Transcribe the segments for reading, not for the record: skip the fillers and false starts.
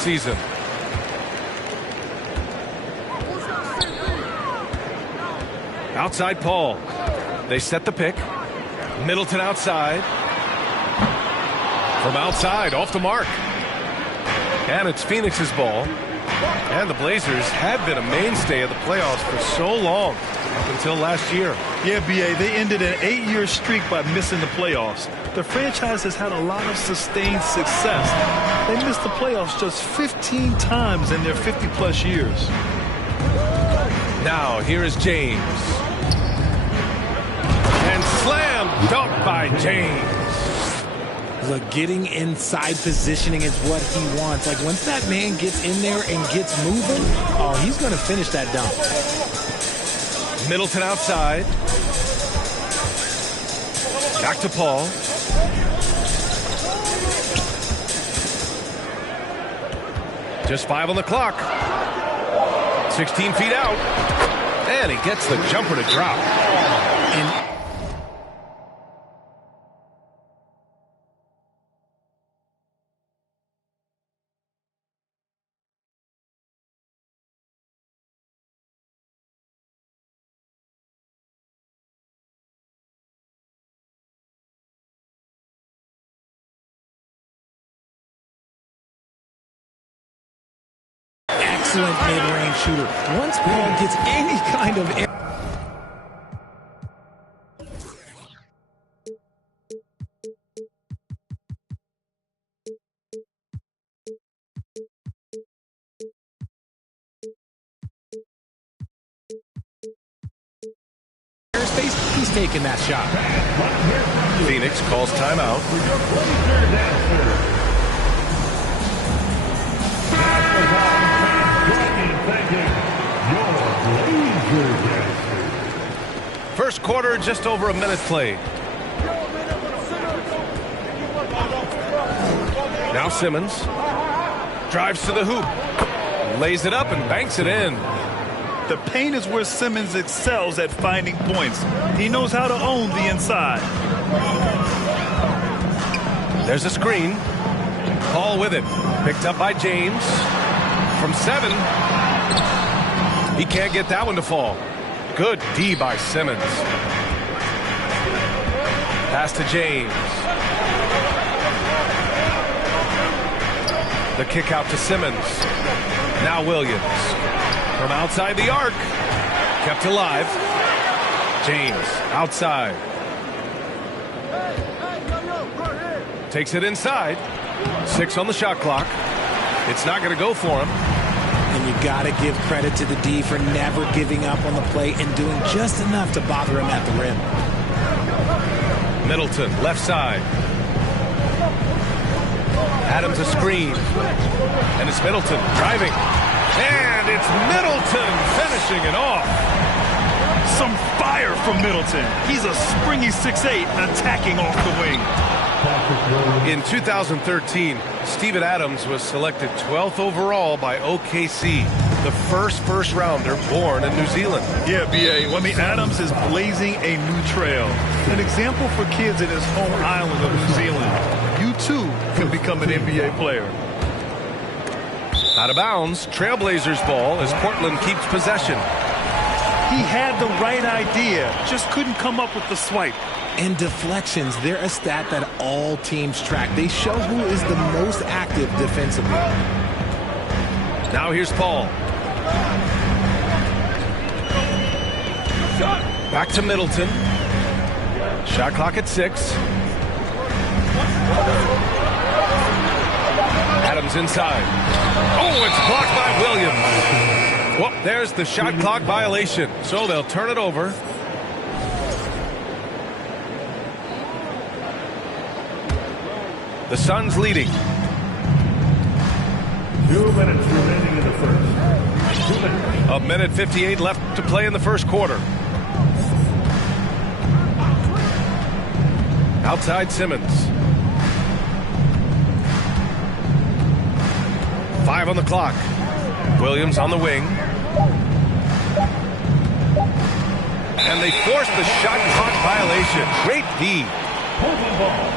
postseason. Outside Paul. They set the pick. Middleton outside. From outside, off the mark. And it's Phoenix's ball. And the Blazers had been a mainstay of the playoffs for so long, up until last year. Yeah, B.A., they ended an 8-year streak by missing the playoffs. The franchise has had a lot of sustained success. They missed the playoffs just 15 times in their 50-plus years. Now, here is James. And slam dunk by James. Look, getting inside positioning is what he wants. Like, once that man gets in there and gets moving, oh, he's going to finish that dunk. Middleton outside. Back to Paul. Just 5 on the clock. 16 feet out. And he gets the jumper to drop. And excellent mid-range shooter. Once Paul gets any kind of air. Airspace, he's taking that shot. Phoenix calls timeout. First quarter, just over a minute played. Now Simmons drives to the hoop, lays it up and banks it in. The paint is where Simmons excels at finding points. He knows how to own the inside. There's a screen. Paul with it. Picked up by James. From 7. He can't get that one to fall. Good D by Simmons. Pass to James. The kick out to Simmons. Now Williams. From outside the arc. Kept alive. James outside. Takes it inside. 6 on the shot clock. It's not going to go for him. And you got to give credit to the D for never giving up on the play and doing just enough to bother him at the rim. Middleton, left side. Adams a screen. And it's Middleton driving. And it's Middleton finishing it off. Some fire from Middleton. He's a springy 6'8", attacking off the wing. In 2013, Steven Adams was selected 12th overall by OKC, the first rounder born in New Zealand. Yeah, B.A. I mean, Adams is blazing a new trail. An example for kids in his home island of New Zealand. You, too, can become an NBA player. Out of bounds, Trailblazers ball as Portland keeps possession. He had the right idea, just couldn't come up with the swipe. And deflections, they're a stat that all teams track. They show who is the most active defensively. Now here's Paul. Back to Middleton. Shot clock at 6. Adams inside. Oh, it's blocked by Williams. Well, there's the shot clock violation. So they'll turn it over. The Suns leading. 2 minutes remaining in the first. 2 minutes. A minute 58 left to play in the first quarter. Outside Simmons. 5 on the clock. Williams on the wing. And they force the shot clock violation. Great D. Holding ball.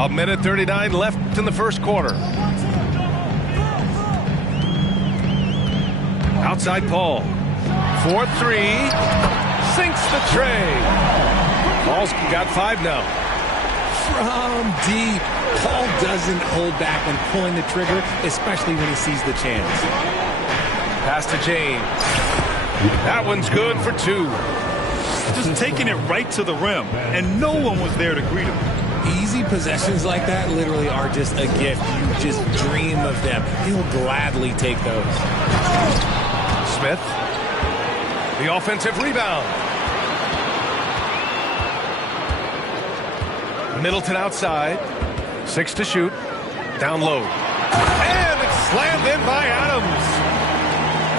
A minute 39 left in the first quarter. Outside Paul. 4-3. Sinks the tray. Paul's got 5 now. From deep. Paul doesn't hold back when pulling the trigger, especially when he sees the chance. Pass to James. That one's good for 2. Just taking it right to the rim, and no one was there to greet him. Easy possessions like that literally are just a gift. You just dream of them. He'll gladly take those. Smith. The offensive rebound. Middleton outside. 6 to shoot. Down low. And it's slammed in by Adams.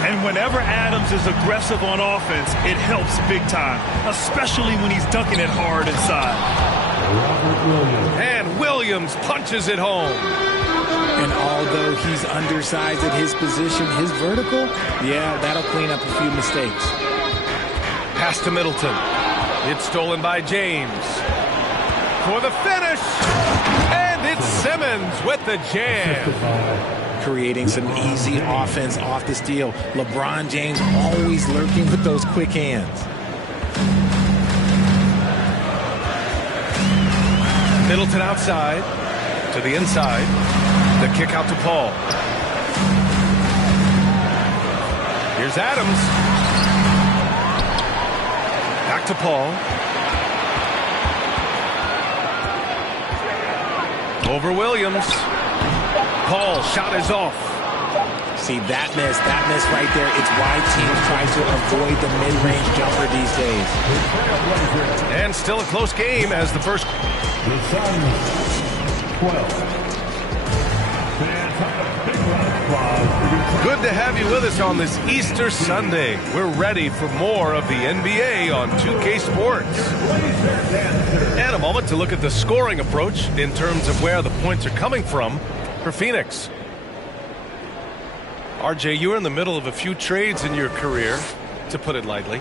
And whenever Adams is aggressive on offense, it helps big time, especially when he's dunking it hard inside. And Williams punches it home. And although he's undersized at his position, his vertical, yeah, that'll clean up a few mistakes. Pass to Middleton. It's stolen by James. For the finish. And it's Simmons with the jam. Creating some easy offense off the steal. LeBron James always lurking with those quick hands. Middleton outside. To the inside. The kick out to Paul. Here's Adams. Back to Paul. Over Williams. Paul shot is off. See, that miss right there. It's why teams try to avoid the mid-range jumper these days. And still a close game as the first. The Suns 12. Good to have you with us on this Easter Sunday. We're ready for more of the NBA on 2K Sports. And a moment to look at the scoring approach in terms of where the points are coming from for Phoenix. RJ, you were in the middle of a few trades in your career, to put it lightly.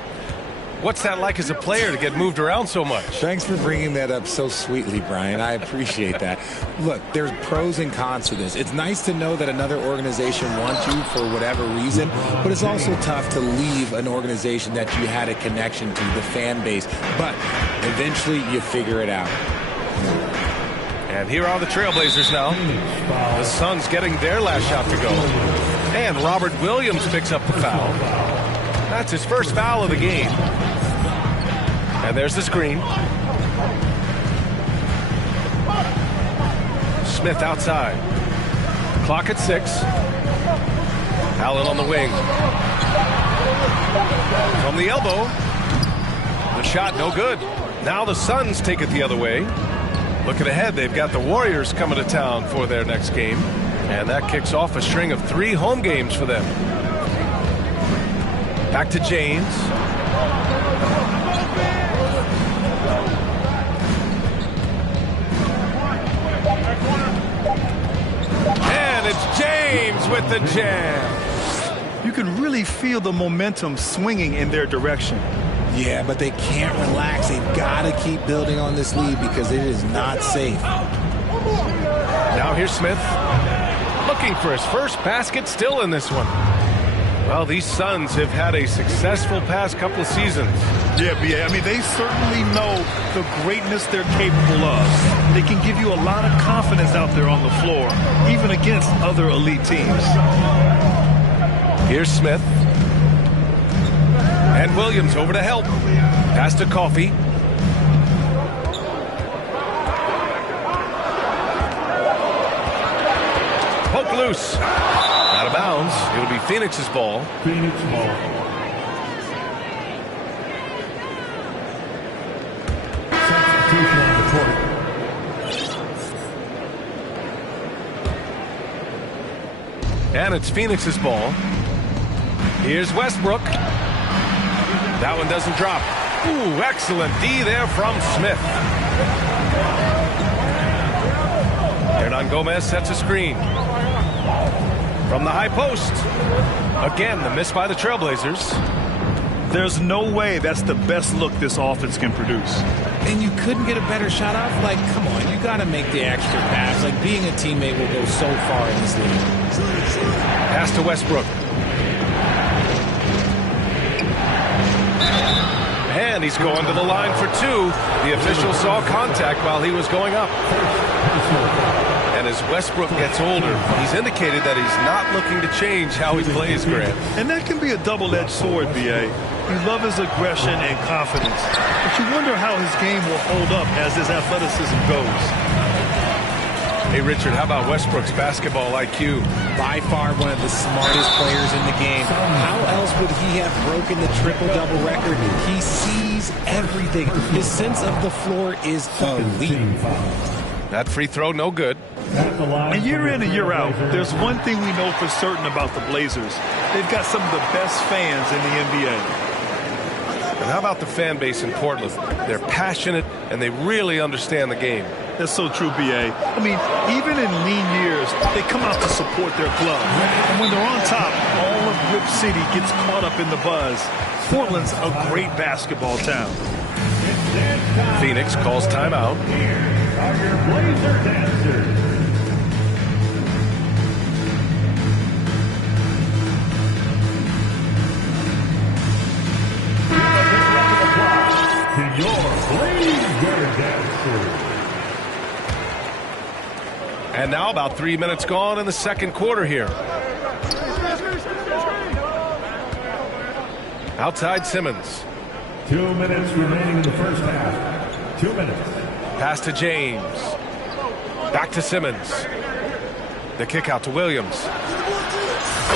What's that like as a player to get moved around so much? Thanks for bringing that up so sweetly, Brian. I appreciate that. Look, there's pros and cons to this. It's nice to know that another organization wants you for whatever reason, but it's also tough to leave an organization that you had a connection to, the fan base. But eventually you figure it out. And here are the Trailblazers now. The Suns getting their last shot to go. And Robert Williams picks up the foul. That's his first foul of the game. And there's the screen. Smith outside. Clock at 6. Allen on the wing. From the elbow. The shot no good. Now the Suns take it the other way. Looking ahead, they've got the Warriors coming to town for their next game. And that kicks off a string of 3 home games for them. Back to James. And it's James with the jam. You can really feel the momentum swinging in their direction. Yeah, but they can't relax. They've got to keep building on this lead because it is not safe. Now here's Smith. Looking for his first basket, still in this one. Well, these Suns have had a successful past couple of seasons. Yeah, I mean, they certainly know the greatness they're capable of. They can give you a lot of confidence out there on the floor, even against other elite teams. Here's Smith. And Williams over to help. Pass to Coffey. Poke loose. Out of bounds. It'll be Phoenix's ball. Phoenix ball. Substitution on the court. And it's Phoenix's ball. Here's Westbrook. That one doesn't drop. Ooh, excellent D there from Smith. Hernan Gomez sets a screen. From the high post. Again, the miss by the Trailblazers. There's no way that's the best look this offense can produce. and you couldn't get a better shot off? Like, come on, you got to make the extra pass. Like, being a teammate will go so far in this league. Pass to Westbrook. And he's going to the line for two. The official saw contact while he was going up. And as Westbrook gets older, he's indicated that he's not looking to change how he plays, Grant. And that can be a double-edged sword, B.A. You love his aggression and confidence, but you wonder how his game will hold up as his athleticism goes. Hey, Richard, how about Westbrook's basketball IQ? By far one of the smartest players in the game. How else would he have broken the triple-double record? He sees everything. His sense of the floor is elite. That free throw, no good. And year in and year out, there's one thing we know for certain about the Blazers. They've got some of the best fans in the NBA. And how about the fan base in Portland? They're passionate, and they really understand the game. That's so true, B.A. I mean, even in lean years, they come out to support their club. And when they're on top, all of Rip City gets caught up in the buzz. Portland's a great basketball town. Phoenix calls timeout. Here are your Blazer dancers. To your Blazer dancers. And now about 3 minutes gone in the second quarter here. Outside Simmons. 2 minutes remaining in the first half. 2 minutes. Pass to James. Back to Simmons. The kick out to Williams.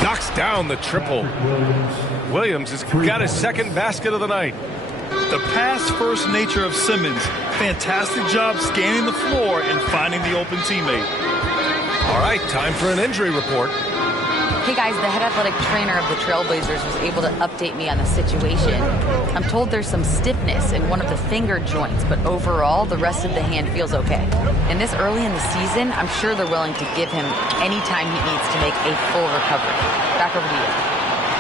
Knocks down the triple. Williams has got his second basket of the night. The pass-first nature of Simmons. Fantastic job scanning the floor and finding the open teammate. All right, time for an injury report. Hey guys, the head athletic trainer of the Trailblazers was able to update me on the situation. I'm told there's some stiffness in one of the finger joints, but overall, the rest of the hand feels okay. And this early in the season, I'm sure they're willing to give him any time he needs to make a full recovery. Back over to you.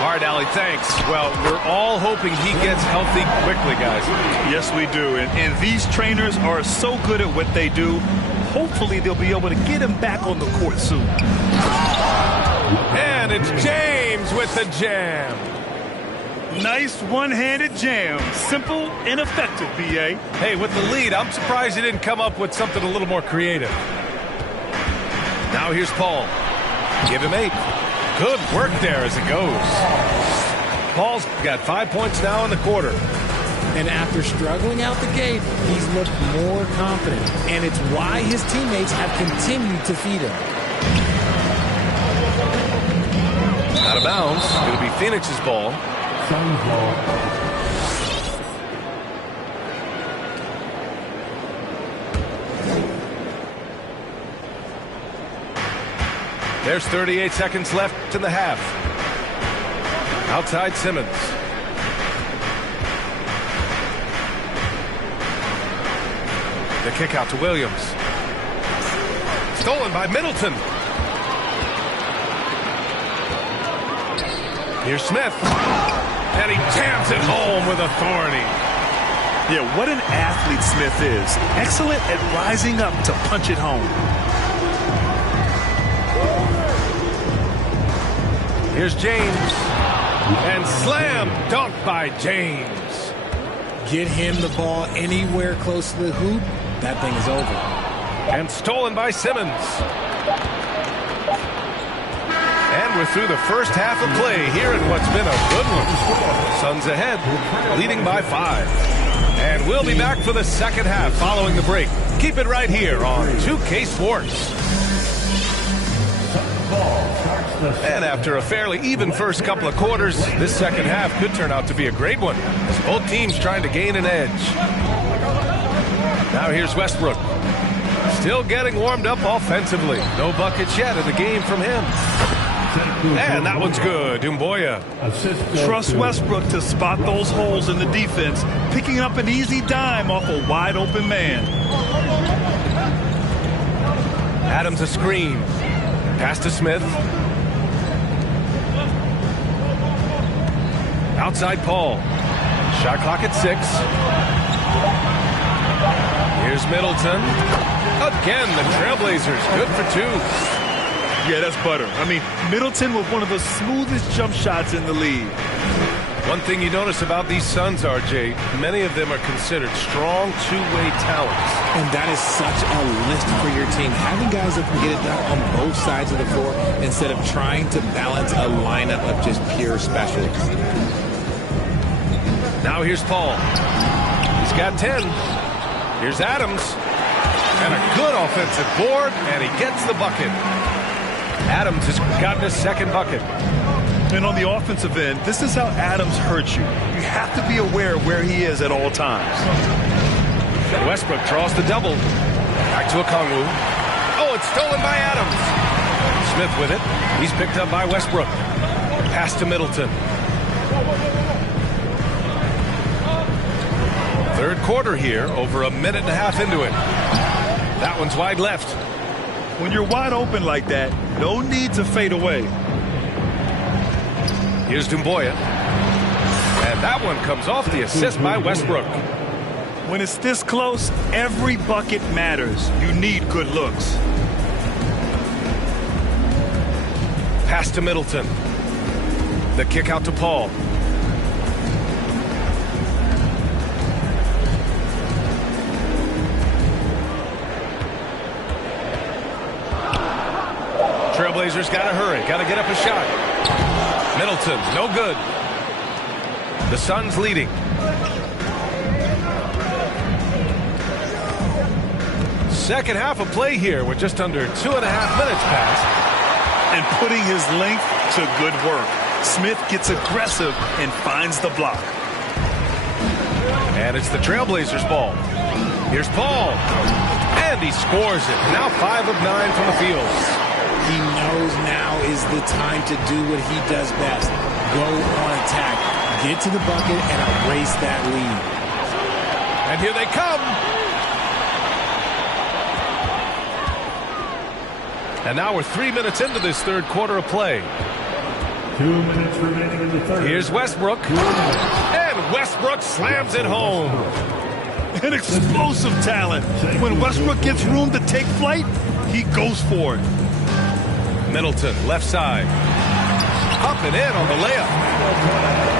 All right, Allie, thanks. Well, we're all hoping he gets healthy quickly, guys. Yes, we do. And these trainers are so good at what they do. Hopefully, they'll be able to get him back on the court soon. And it's James with the jam. Nice one-handed jam. Simple and effective, B.A. Hey, with the lead, I'm surprised he didn't come up with something a little more creative. Now here's Paul. Give him 8. Good work there as it goes. Paul's got 5 points now in the quarter. And after struggling out the gate, he's looked more confident. And it's why his teammates have continued to feed him. Out of bounds. It'll be Phoenix's ball. Suns ball. There's 38 seconds left in the half. Outside Simmons. The kick out to Williams. Stolen by Middleton. Here's Smith. And he jams it home with authority. Yeah, what an athlete Smith is. Excellent at rising up to punch it home. Here's James. And slam dunk by James. Get him the ball anywhere close to the hoop, that thing is over. And stolen by Simmons. And we're through the first half of play here in what's been a good one. Suns ahead, leading by 5. And we'll be back for the second half following the break. Keep it right here on 2K Sports. And after a fairly even first couple of quarters, this second half could turn out to be a great one, as both teams trying to gain an edge. Now here's Westbrook. Still getting warmed up offensively. No buckets yet in the game from him. And that one's good. Dumboya. Trust Westbrook to spot those holes in the defense, picking up an easy dime off a wide open man. Adams a screen. Pass to Smith. Outside Paul. Shot clock at 6. Here's Middleton. Again, the Trailblazers good for 2. Yeah, that's butter. I mean, Middleton with one of the smoothest jump shots in the league. One thing you notice about these Suns, RJ, many of them are considered strong two-way talents. And that is such a list for your team. Having guys that can get it done on both sides of the floor instead of trying to balance a lineup of just pure specialists. Now here's Paul. He's got 10. Here's Adams. And a good offensive board, and he gets the bucket. Adams has gotten his second bucket. And on the offensive end, this is how Adams hurts you. You have to be aware of where he is at all times. Westbrook draws the double. Back to Okongwu. Oh, it's stolen by Adams. Smith with it. He's picked up by Westbrook. Pass to Middleton. Third quarter here, over a minute and a half into it. That one's wide left. When you're wide open like that, no need to fade away. Here's Doumbouya. And that one comes off the assist by Westbrook. When it's this close, every bucket matters. You need good looks. Pass to Middleton. The kick out to Paul. Trailblazers got to hurry. Got to get up a shot. Middleton, no good. The Suns leading. Second half of play here with just under 2.5 minutes passed. And putting his length to good work. Smith gets aggressive and finds the block. And it's the Trailblazers ball. Here's Paul. And he scores it. Now 5 of 9 from the field. He knows now is the time to do what he does best. Go on attack. Get to the bucket and erase that lead. And here they come. And now we're 3 minutes into this third quarter of play. 2 minutes remaining in the third. Here's Westbrook. And Westbrook slams it home. An explosive talent. When Westbrook gets room to take flight, he goes for it. Middleton, left side. Up and in on the layup.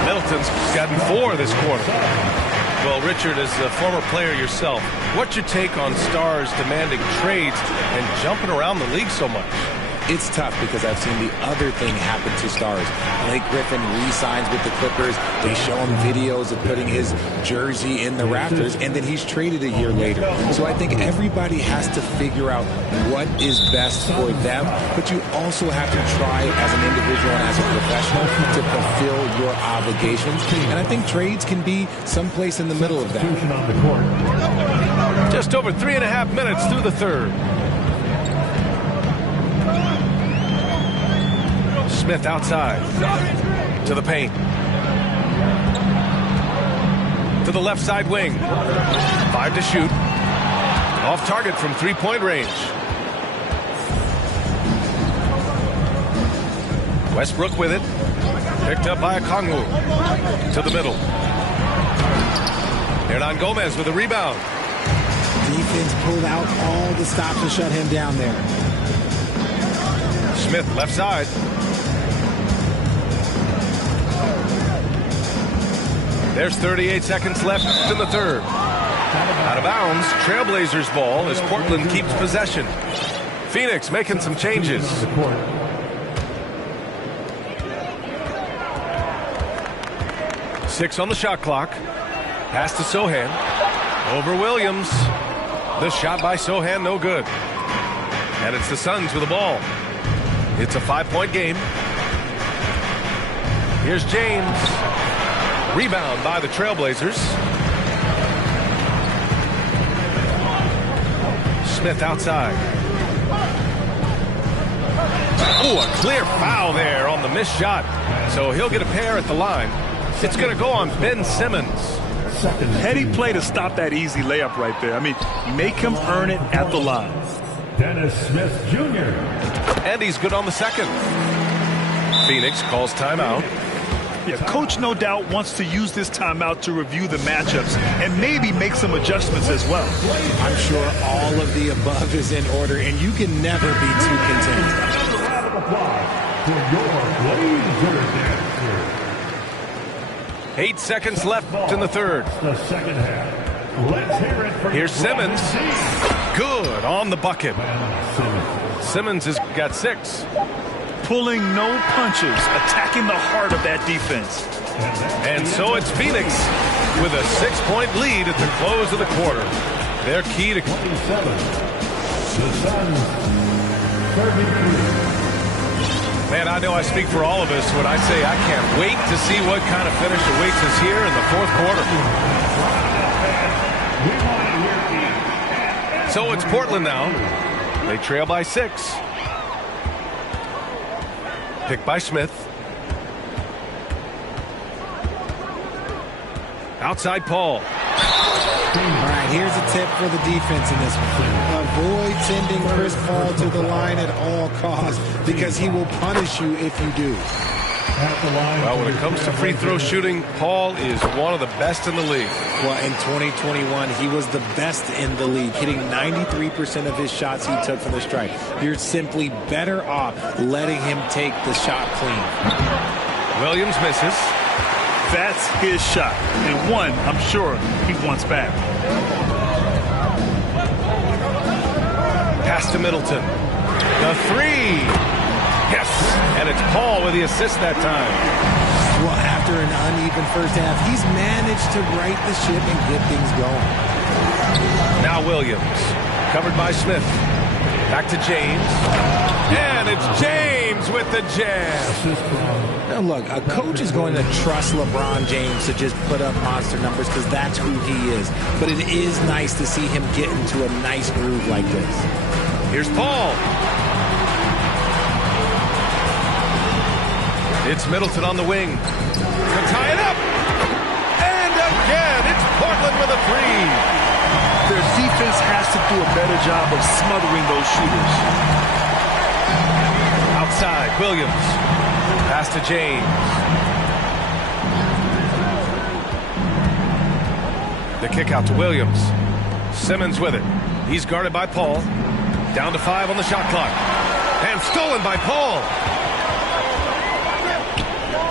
Middleton's gotten 4 this quarter. Well, Richard, as a former player yourself, what's your take on stars demanding trades and jumping around the league so much? It's tough because I've seen the other thing happen to stars. Blake Griffin re-signs with the Clippers. They show him videos of putting his jersey in the rafters, and then he's traded a year later. So I think everybody has to figure out what is best for them, but you also have to try as an individual and as a professional to fulfill your obligations. And I think trades can be someplace in the middle of that. On the court. Just over 3.5 minutes through the third. Smith outside to the paint, to the left side wing. 5 to shoot, off target from 3-point range. Westbrook with it, picked up by Okongwu to the middle. Hernan Gomez with a rebound. Defense pulled out all the stops to shut him down there. Smith left side. There's 38 seconds left in the third. Out of bounds, Trailblazers ball as Portland keeps possession. Phoenix making some changes. 6 on the shot clock. Pass to Sohan. Over Williams. The shot by Sohan, no good. And it's the Suns with the ball. It's a 5-point game. Here's James. Rebound by the Trailblazers. Smith outside. Oh, a clear foul there on the missed shot. So he'll get a pair at the line. It's going to go on Ben Simmons. Heady play to stop that easy layup right there. I mean, make him earn it at the line. Dennis Smith Jr. And he's good on the second. Phoenix calls timeout. Yeah, coach no doubt wants to use this timeout to review the matchups and maybe make some adjustments as well. I'm sure all of the above is in order, and you can never be too content. Another round of applause for your Blazer dancer. 8 seconds left in the third. The second half. Let's hear it for Here's Simmons. Good on the bucket. Simmons has got 6. Pulling no punches, attacking the heart of that defense. And so it's Phoenix with a 6-point lead at the close of the quarter. They're key to 27. The Suns 33. Man, I know I speak for all of us when I say I can't wait to see what kind of finish awaits us here in the fourth quarter. So it's Portland now. They trail by 6. Picked by Smith. Outside Paul. All right, here's a tip for the defense in this one. Avoid sending Chris Paul to the line at all costs because he will punish you if you do. Well, when it comes to free throw shooting, Paul is one of the best in the league. Well, in 2021, he was the best in the league, hitting 93% of his shots he took from the stripe. You're simply better off letting him take the shot clean. Williams misses. That's his shot, and one I'm sure he wants back. Pass to Middleton. The 3. Yes, and it's Paul with the assist that time. Well, after an uneven first half, he's managed to right the ship and get things going. Now Williams, covered by Smith. Back to James. And it's James with the jam. Now look, a coach is going to trust LeBron James to just put up monster numbers because that's who he is. But it is nice to see him get into a nice groove like this. Here's Paul. It's Middleton on the wing. To tie it up. And again, it's Portland with a 3. Their defense has to do a better job of smothering those shooters. Outside, Williams. Pass to James. The kick out to Williams. Simmons with it. He's guarded by Paul. Down to 5 on the shot clock. And stolen by Paul.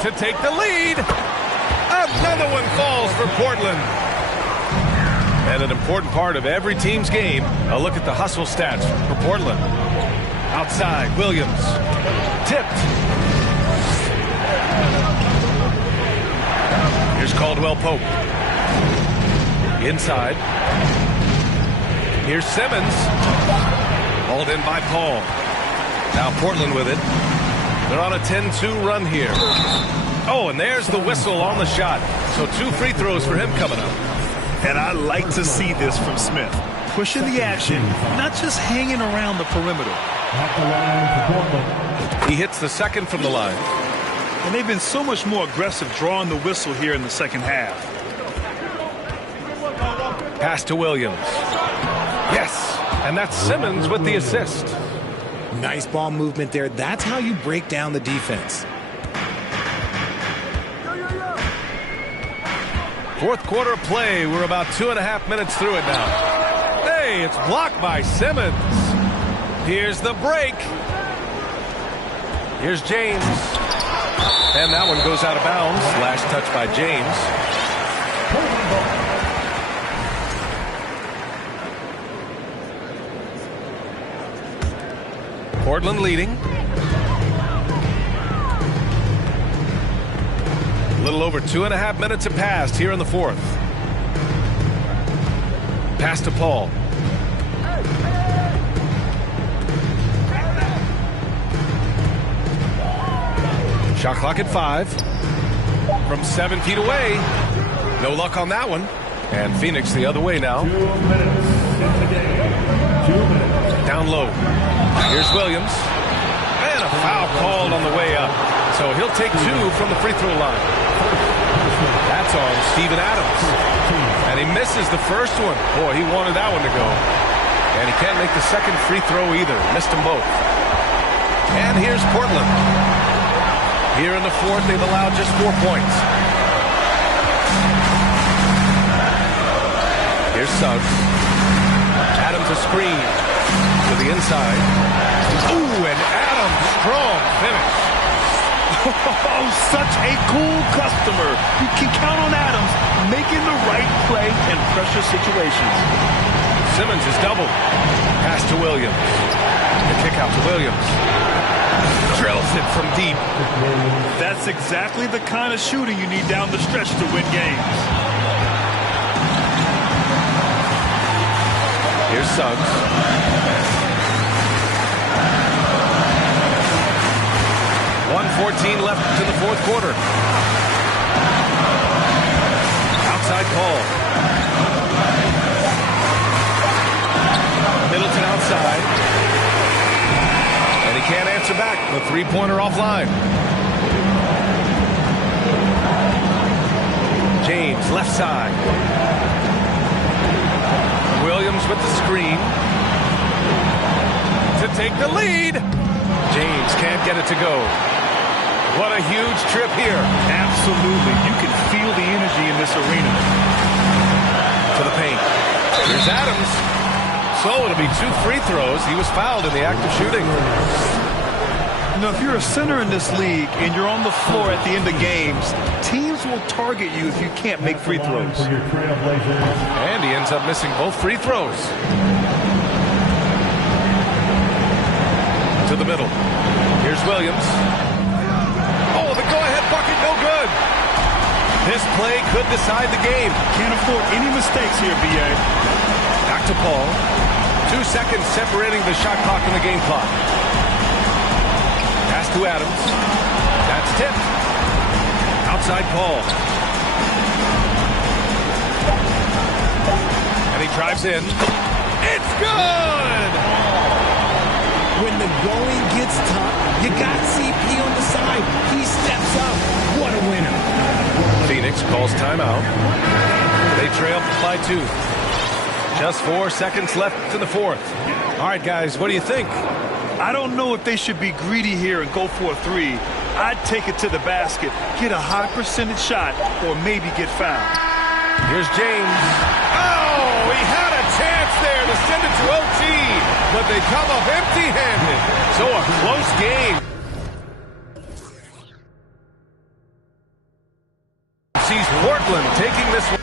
To take the lead. Another one falls for Portland. And an important part of every team's game, a look at the hustle stats for Portland. Outside, Williams. Tipped. Here's Caldwell Pope. Inside. Here's Simmons. Hauled in by Paul. Now Portland with it. They're on a 10-2 run here. Oh, and there's the whistle on the shot. So 2 free throws for him coming up. And I like to see this from Smith. Pushing the action, not just hanging around the perimeter. At the line for Portland. He hits the second from the line. And they've been so much more aggressive drawing the whistle here in the second half. Pass to Williams. Yes, and that's Simmons with the assist. Nice ball movement there. That's how you break down the defense. Fourth quarter play. We're about 2.5 minutes through it now. Hey, it's blocked by Simmons. Here's the break. Here's James. And that one goes out of bounds. Last touch by James. Portland leading. A little over 2.5 minutes have passed here in the fourth. Pass to Paul. Shot clock at 5. From 7 feet away. No luck on that one. And Phoenix the other way now. 2 minutes in the game. 2 minutes. Down low. Here's Williams. And a foul called on the way up. So he'll take 2 from the free throw line. That's on Steven Adams. And he misses the first one. Boy, he wanted that one to go. And he can't make the second free throw either. Missed them both. And here's Portland. Here in the fourth, they've allowed just 4 points. Here's Suggs. Adams a screen to the inside. Ooh, and Adams, strong finish. Oh, such a cool customer. You can count on Adams making the right play in pressure situations. Simmons is doubled. Pass to Williams. The kick out to Williams. Drills it from deep. That's exactly the kind of shooting you need down the stretch to win games. Here's Suggs. .114 left in the fourth quarter. Outside call. Middleton outside. And he can't answer back. The three-pointer offline. James, left side. Williams with the screen. To take the lead. James can't get it to go. What a huge trip here. Absolutely. You can feel the energy in this arena. To the paint. Here's Adams. So it'll be 2 free throws. He was fouled in the act of shooting. Now, if you're a center in this league and you're on the floor at the end of games, teams will target you if you can't make free throws. And he ends up missing both free throws. To the middle. Here's Williams. Oh, the go-ahead bucket, no good. This play could decide the game. Can't afford any mistakes here, B.A. Back to Paul. 2 seconds separating the shot clock and the game clock. Pass to Adams. That's tipped. Outside Paul. And he drives in. It's good! When the going gets tough, you got CP on the side. He steps up. What a winner. Phoenix calls timeout. They trail by 2. Just 4 seconds left in the fourth. All right, guys, what do you think? I don't know if they should be greedy here and go for a 3. I'd take it to the basket, get a high percentage shot, or maybe get fouled. Here's James. Oh, he had a chance there to send it to OT, but they come up empty-handed. So a close game. Sees Portland taking this one.